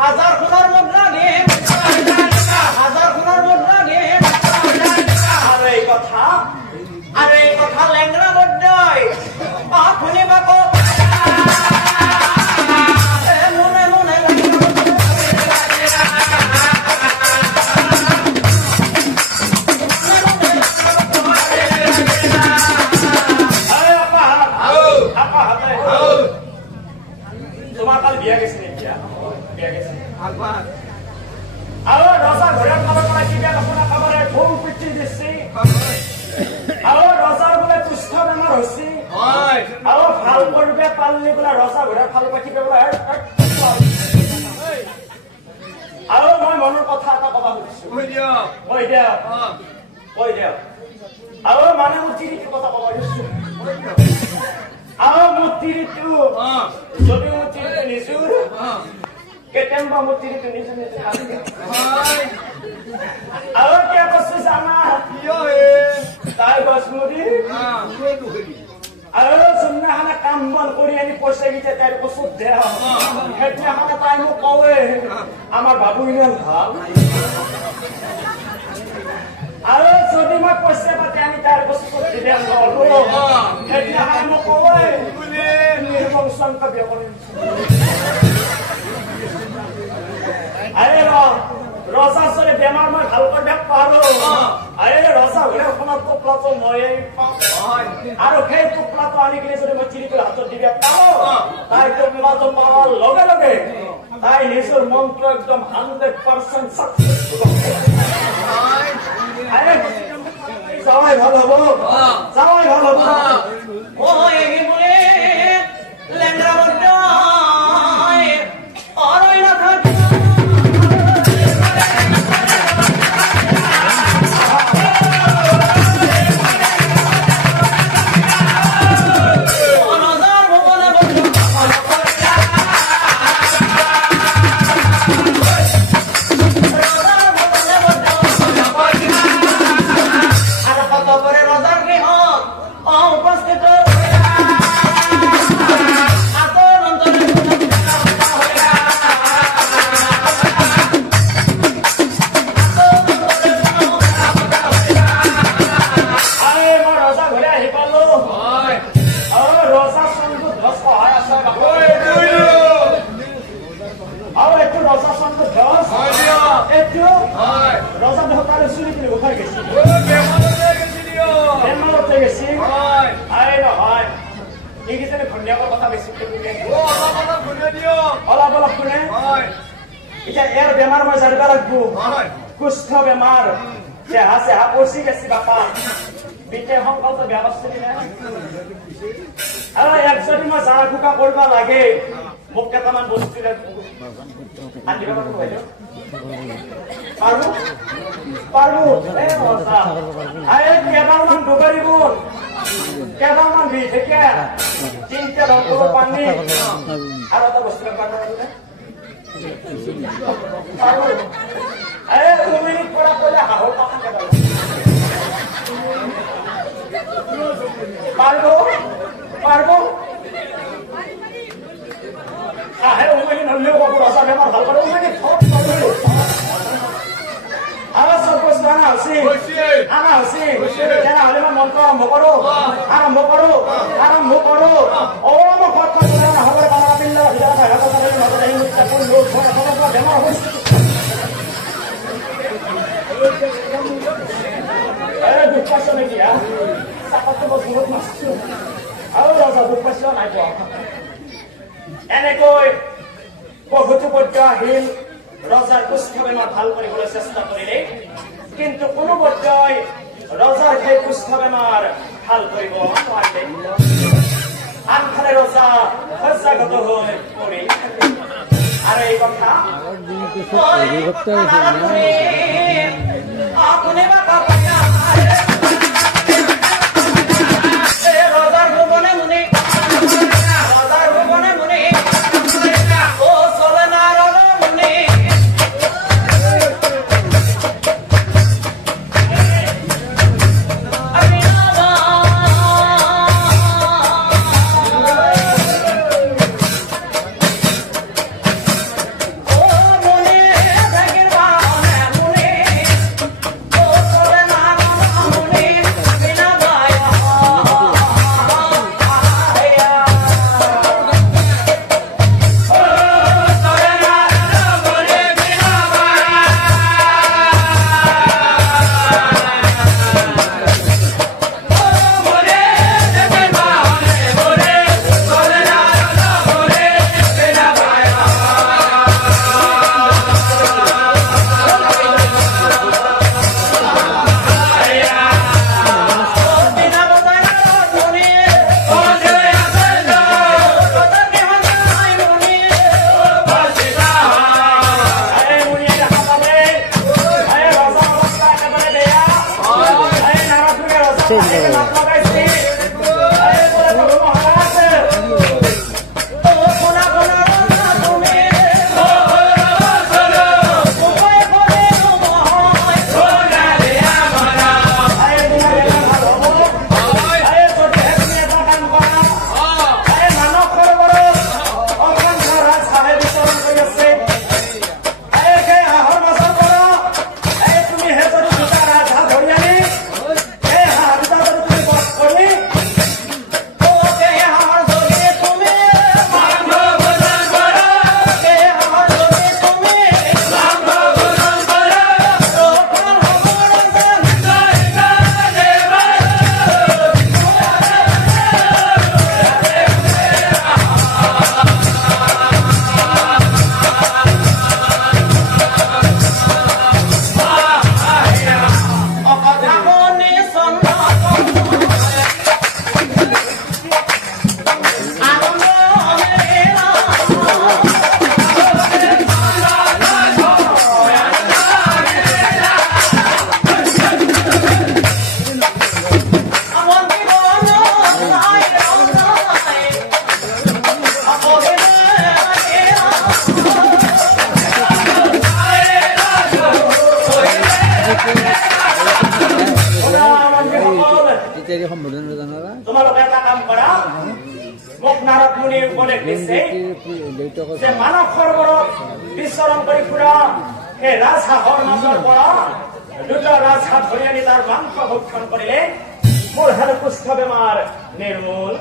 হাজার সোনার মুদ্রা দিয়ে হাজার সোনার মুদ্রা দিয়ে আর এই কথা ল্যাংড়া বড্ডয় আপনি বাকো মনে মনে তোমার কাল বিয়া গেছে নাকি বিয়া গেছে আর রসা ঘরের খবর করা কি বিয়া আপনার খবরে খুব পিটি দিচ্ছি আর রসার বলে কুষ্ঠ বেমার হচ্ছে আর ভাল করবে পারলে বলে রসা ঘরের ভাল পাঠিব বলে আর মই মনের কথা এটা কবা খুজিছো কৈ দিয়া আর মানে মোৰ তিৰিটোৰ কথা কবা খুজিছো মোৰ তিৰিটো যদি মোৰ তিৰিটো নিজুৰ কেতিয়াবা মোৰ তিৰিটো নিজুৰ আৰু কিয় কৈছো জানা তাই গছমুৰি আৰু যোনদিনাখনে কাম বন কৰি আনি পইচা গিছে তাইৰ কচুত দে সেইদিনাখনে তাই মোক কৱে আমাৰ বাবু ইমান ভাল আৰু যদি মই পইচা পাতি আনি তাইৰ কচুত দিলে নলো সেইদিনাখনে মোক কৱে নিৰ্বংশংক বিয়া কৰিম আৰে ৰজা চৰে বেমাৰ মই ভাল কৰিব পাৰো আৰে ৰজা ঘৰে সোণৰ টোপলাটো মই আৰু সেই টোপলাটো আনি কিনে যদি মই চিৰিটোৰ হাতত দিব পাৰো তাই টোপলাটো পাৱাৰ লগে লগে তাই নিজৰ মনটো একদম 100% সাকসেসফুল আৰে যাৱাই ভাল হ'ব ও এই বলে লেংৰা বড্ডয় অৰই না থাক বেমাৰ মই জানিব লাগিব কুষ্ঠ বেমাৰ চেহা চেহা পচি গেছি বাপা বিতে সংকল্প বেয়া বস্তু দিলে আৰু এক যদি মই জাৰা ফুকা কৰিব লাগে মোক কেইটামান বস্তু আনিব পাৰো কেইডালমান দুবাৰী বুট কেইডালমান বি থেকে 3টা ৰঙৰ পানী আৰু এটা বস্তু মিনিট পৰা কলে হাঁহৰ পাৰব হাঁহে উমনি নলেও কব ৰচা বেমাৰ ভাল কৰে উমনি আৰু চব বস্তু আনা হৈছে তেনেহলে মই মন্ত্ৰ আৰম্ভ কৰো মই ঘৰত নহ'লে বানা পিল্লা বেমাৰ হৈছে দুখ পাইছ নেকি চাকতটো মই বহুত মাৰিছো আৰু ৰজা দুখ পাইছ নাই পোৱা এনেকৈ বহুতো পৰ্য আহিল ৰজাৰ কুষ্ঠ বেমাৰ ভাল কৰিবলৈ চেষ্টা কৰিলে কিন্তু কোনো পৰ্যই ৰজাৰ সেই কুষ্ঠ বেমাৰ ভাল কৰিব নোৱাৰিলে আনফালে ৰজা সজ্জাগত হৈ পৰিল আৰু এই কথা আপুনি ৰজাৰ ভুৱনে মুনি চলে নাৰায়ণ মুনি তোমালোকে এটা কাম কৰা মোক নাৰদ মুনিৰ উপদেশ দিছে যে মানৱ সৰোবৰত বিচৰণ কৰি ফুৰা সেই ৰাজহাঁহৰ মাজৰ পৰা দুটা ৰাজহাঁহ ধৰি আনি তাৰ মাংস ভক্ষণ কৰিলে মোৰ হেল কুষ্ঠ বেমাৰ নিৰ্মূল